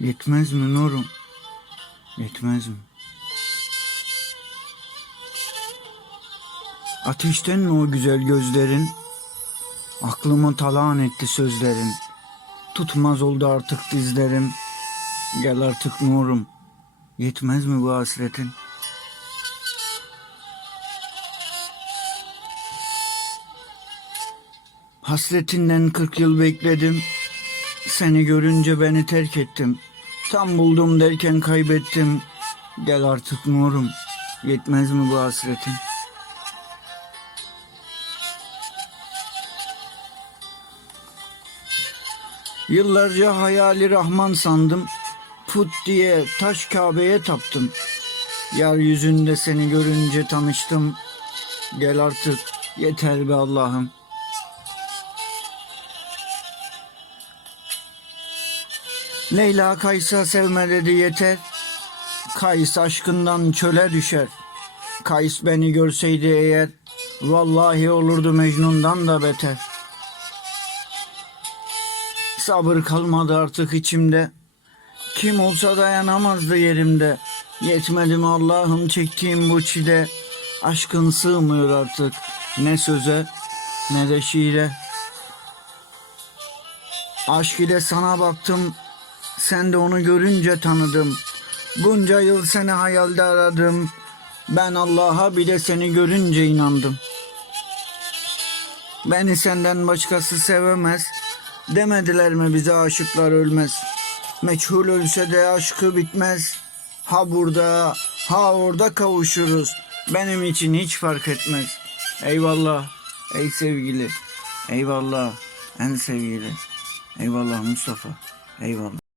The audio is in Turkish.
Yetmez mi Nurum? Yetmez mi? Ateşten mi o güzel gözlerin? Aklımı talan etti sözlerin. Tutmaz oldu artık dizlerim. Gel artık Nurum. Yetmez mi bu hasretin? Hasretinden kırk yıl bekledim. Seni görünce beni terk ettim. Tam buldum derken kaybettim. Gel artık nurum. Yetmez mi bu hasretin? Yıllarca hayali Rahman sandım. Put diye taş Kabe'ye taptım. Yeryüzünde seni görünce tanıştım. Gel artık yeter be Allah'ım. Leyla Kays'a sevme dedi yeter. Kays aşkından çöle düşer. Kays beni görseydi eğer, vallahi olurdu Mecnun'dan da beter. Sabır kalmadı artık içimde. Kim olsa dayanamazdı yerimde. Yetmedi mi Allah'ım çektiğim bu çile. Aşkın sığmıyor artık ne söze ne de şiire. Aşk ile sana baktım, sen de onu görünce tanıdım. Bunca yıl seni hayalde aradım. Ben Allah'a bile seni görünce inandım. Beni senden başkası sevemez. Demediler mi bize aşıklar ölmez. Meçhul ölse de aşkı bitmez. Ha burada ha orada kavuşuruz. Benim için hiç fark etmez. Eyvallah ey sevgili. Eyvallah en sevgili. Eyvallah Mustafa. Eyvallah.